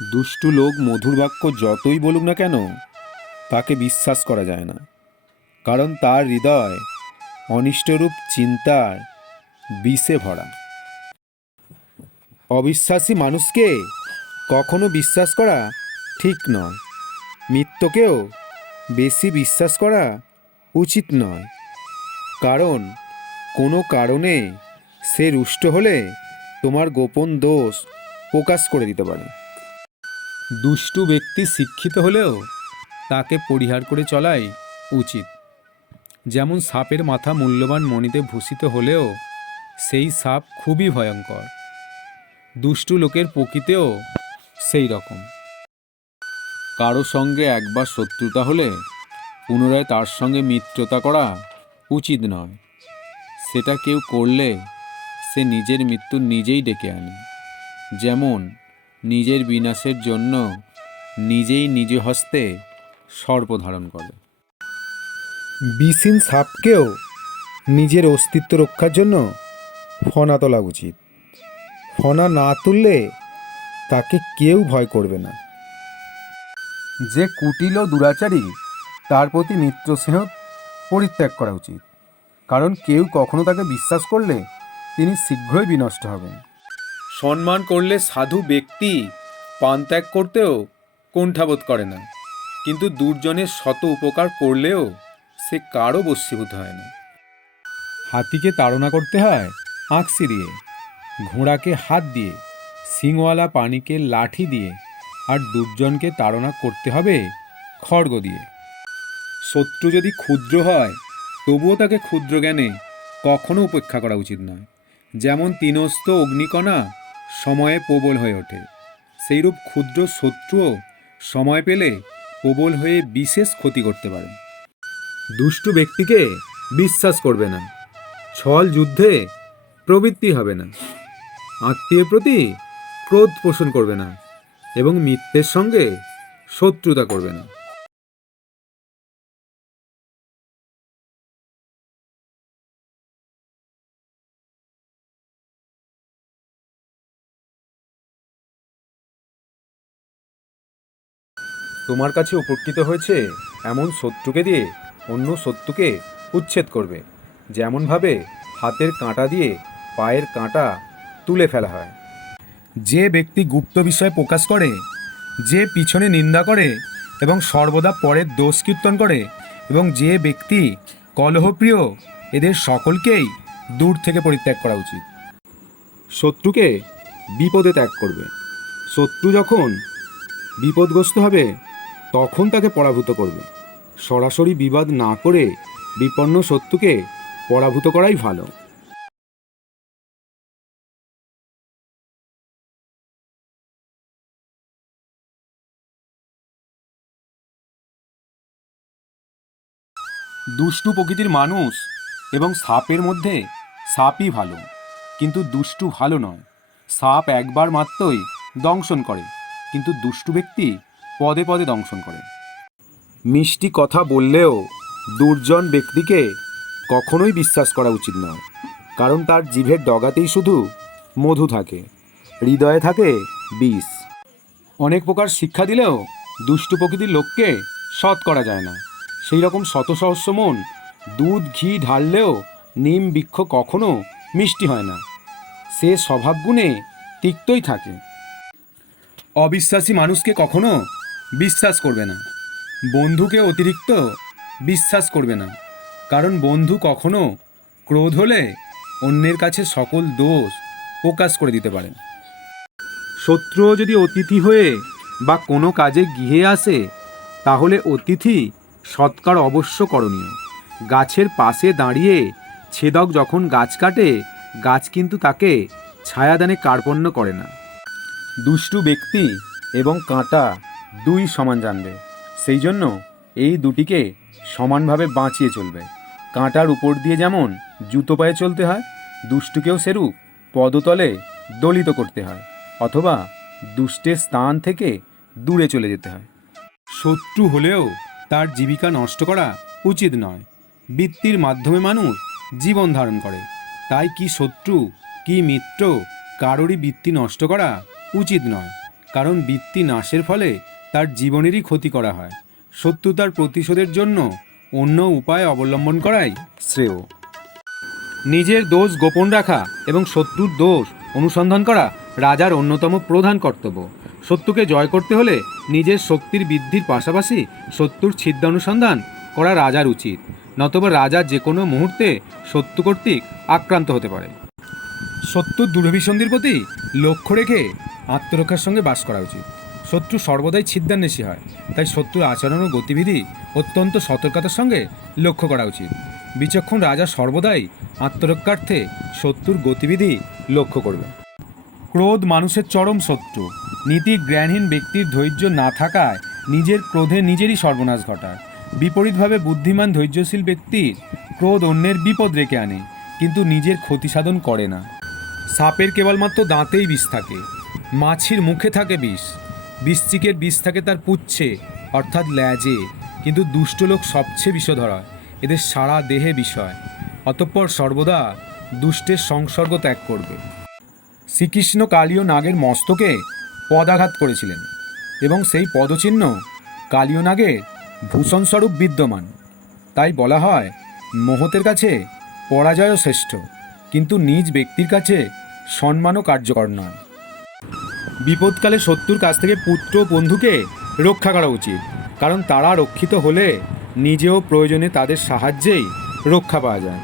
দুষ্টু লোক মধুর বাক্য যতই বলুক না কেন তাকে বিশ্বাস করা যায় না, কারণ তার হৃদয় অনিষ্টরূপ চিন্তার বিষে ভরা। অবিশ্বাসী মানুষকে কখনো বিশ্বাস করা ঠিক নয়। মিথ্যকেও বেশি বিশ্বাস করা উচিত নয়, কারণ কোনো কারণে সে রুষ্ট হলে তোমার গোপন দোষ প্রকাশ করে দিতে পারে। দুষ্টু ব্যক্তি শিক্ষিত হলেও তাকে পরিহার করে চলাই উচিত। যেমন সাপের মাথা মূল্যবান মণিতে ভূষিত হলেও সেই সাপ খুবই ভয়ঙ্কর, দুষ্টু লোকের প্রকৃতিও সেই রকম। কারো সঙ্গে একবার শত্রুতা হলে পুনরায় তার সঙ্গে মিত্রতা করা উচিত নয়। সেটা কেউ করলে সে নিজের মৃত্যু নিজেই ডেকে আনে। যেমন নিজের বিনাশের জন্য নিজেই নিজ হস্তে সর্প ধারণ করে। বিষহীন সাপকেও নিজের অস্তিত্ব রক্ষার জন্য ফনা তোলা উচিত। ফনা না তুললে তাকে কেউ ভয় করবে না। যে কুটিল ও দুরাচারী তার প্রতি মিত্রস্নেহ পরিত্যাগ করা উচিত, কারণ কেউ কখনো তাকে বিশ্বাস করলে তিনি শীঘ্রই বিনষ্ট হবেন। সম্মান করলে সাধু ব্যক্তি পান ত্যাগ করতেও কুণ্ঠাবোধ করে না, কিন্তু দুর্জনের শত উপকার করলেও সে কারও বশীভূত হয় না। হাতিকে তাড়না করতে হয় আঁকশি দিয়ে, ঘোড়াকে হাত দিয়ে, সিংওয়ালা পানিকে লাঠি দিয়ে, আর দুর্জনকে তাড়না করতে হবে খড়গ দিয়ে। শত্রু যদি ক্ষুদ্র হয় তবুও তাকে ক্ষুদ্র জ্ঞানে কখনো উপেক্ষা করা উচিত নয়। যেমন তিনস্ত অগ্নিকণা সময়ে প্রবল হয়ে ওঠে, সেইরূপ ক্ষুদ্র শত্রুও সময় পেলে প্রবল হয়ে বিশেষ ক্ষতি করতে পারে। দুষ্টু ব্যক্তিকে বিশ্বাস করবে না, ছল যুদ্ধে প্রবৃত্তি হবে না, আত্মীয়ের প্রতি ক্রোধ পোষণ করবে না এবং মিত্রের সঙ্গে শত্রুতা করবে না। তোমার কাছে উপকৃত হয়েছে এমন শত্রুকে দিয়ে অন্য শত্রুকে উচ্ছেদ করবে, যেমনভাবে হাতের কাঁটা দিয়ে পায়ের কাঁটা তুলে ফেলা হয়। যে ব্যক্তি গুপ্ত বিষয় প্রকাশ করে, যে পিছনে নিন্দা করে এবং সর্বদা পরের দোষ কীর্তন করে, এবং যে ব্যক্তি কলহপ্রিয়, এদের সকলকেই দূর থেকে পরিত্যাগ করা উচিত। শত্রুকে বিপদে ত্যাগ করবে। শত্রু যখন বিপদগ্রস্ত হবে তখন তাকে পরাভূত করবে। সরাসরি বিবাদ না করে বিপন্ন শত্রুকে পরাভূত করাই ভালো। দুষ্টু প্রকৃতির মানুষ এবং সাপের মধ্যে সাপই ভালো, কিন্তু দুষ্টু ভালো নয়। সাপ একবার মাত্রই দংশন করে, কিন্তু দুষ্টু ব্যক্তি পদে পদে দংশন করে। মিষ্টি কথা বললেও দুর্জন ব্যক্তিকে কখনোই বিশ্বাস করা উচিত নয়, কারণ তার জিভের ডগাতেই শুধু মধু থাকে, হৃদয়ে থাকে বিষ। অনেক প্রকার শিক্ষা দিলেও দুষ্টু প্রকৃতির লোককে সৎ করা যায় না। সেই রকম শত সহস্র মন দুধ ঘি ঢাললেও নিম বৃক্ষ কখনো মিষ্টি হয় না, সে স্বভাবগুণে তিক্তই থাকে। অবিশ্বাসী মানুষকে কখনো বিশ্বাস করবে না, বন্ধুকে অতিরিক্ত বিশ্বাস করবে না, কারণ বন্ধু কখনো ক্রোধ হলে অন্যের কাছে সকল দোষ প্রকাশ করে দিতে পারে। শত্রুও যদি অতিথি হয়ে বা কোনো কাজে গৃহে আসে, তাহলে অতিথি সৎকার অবশ্য করণীয়। গাছের পাশে দাঁড়িয়ে ছেদক যখন গাছ কাটে, গাছ কিন্তু তাকে ছায়াদানে কার্পণ্য করে না। দুষ্টু ব্যক্তি এবং কাঁটা দুই সমান জানবে, সেই জন্য এই দুটিকে সমানভাবে বাঁচিয়ে চলবে। কাঁটার উপর দিয়ে যেমন জুতো পায়ে চলতে হয়, দুষ্টুকেও সেরূপ পদতলে দলিত করতে হয়, অথবা দুষ্টের স্থান থেকে দূরে চলে যেতে হয়। শত্রু হলেও তার জীবিকা নষ্ট করা উচিত নয়। বৃত্তির মাধ্যমে মানুষ জীবন ধারণ করে, তাই কি শত্রু কি মিত্র কারোরই বৃত্তি নষ্ট করা উচিত নয়। কারণ বৃত্তি নাশের ফলে তার জীবনেরই ক্ষতি করা হয়। শত্রুতার প্রতিশোধের জন্য অন্য উপায় অবলম্বন করাই শ্রেয়। নিজের দোষ গোপন রাখা এবং শত্রুর দোষ অনুসন্ধান করা রাজার অন্যতম প্রধান কর্তব্য। শত্রুকে জয় করতে হলে নিজের শক্তির বৃদ্ধির পাশাপাশি শত্রুর ছিদ্রানুসন্ধান করা রাজার উচিত, নতুবা রাজা যে কোনো মুহূর্তে শত্রু কর্তৃক আক্রান্ত হতে পারে। শত্রুর দুরভিসন্ধির প্রতি লক্ষ্য রেখে আত্মরক্ষার সঙ্গে বাস করা উচিত। শত্রু সর্বদাই ছিদ্রান্বেষী হয়, তাই শত্রুর আচরণ ও গতিবিধি অত্যন্ত সতর্কতার সঙ্গে লক্ষ্য করা উচিত। বিচক্ষণ রাজা সর্বদাই আত্মরক্ষার্থে শত্রুর গতিবিধি লক্ষ্য করবে। ক্রোধ মানুষের চরম শত্রু। নীতি জ্ঞানহীন ব্যক্তির ধৈর্য না থাকায় নিজের ক্রোধে নিজেরই সর্বনাশ ঘটায়। বিপরীতভাবে বুদ্ধিমান ধৈর্যশীল ব্যক্তির ক্রোধ অন্যের বিপদ রেখে আনে, কিন্তু নিজের ক্ষতি সাধন করে না। সাপের কেবলমাত্র দাঁতেই বিষ থাকে, মাছির মুখে থাকে বিষ, বৃশ্চিকের বিষ থাকে তার পুচ্ছে অর্থাৎ ল্যাজে, কিন্তু দুষ্ট লোক সবচেয়ে বিষধর হয়, এদের সারা দেহে বিষয়। অতঃপর সর্বদা দুষ্টের সংসর্গ ত্যাগ করবে। শ্রীকৃষ্ণ কালীয় নাগের মস্তকে পদাঘাত করেছিলেন এবং সেই পদচিহ্ন কালীয় নাগের ভূষণস্বরূপ বিদ্যমান। তাই বলা হয়, মহতের কাছে পরাজয়ও শ্রেষ্ঠ, কিন্তু নিজ ব্যক্তির কাছে সম্মানও কার্যকর নয়। বিপদকালে শত্রুর কাছ থেকে পুত্র ও বন্ধুকে রক্ষা করা উচিত, কারণ তারা রক্ষিত হলে নিজেও প্রয়োজনে তাদের সাহায্যেই রক্ষা পাওয়া যায়।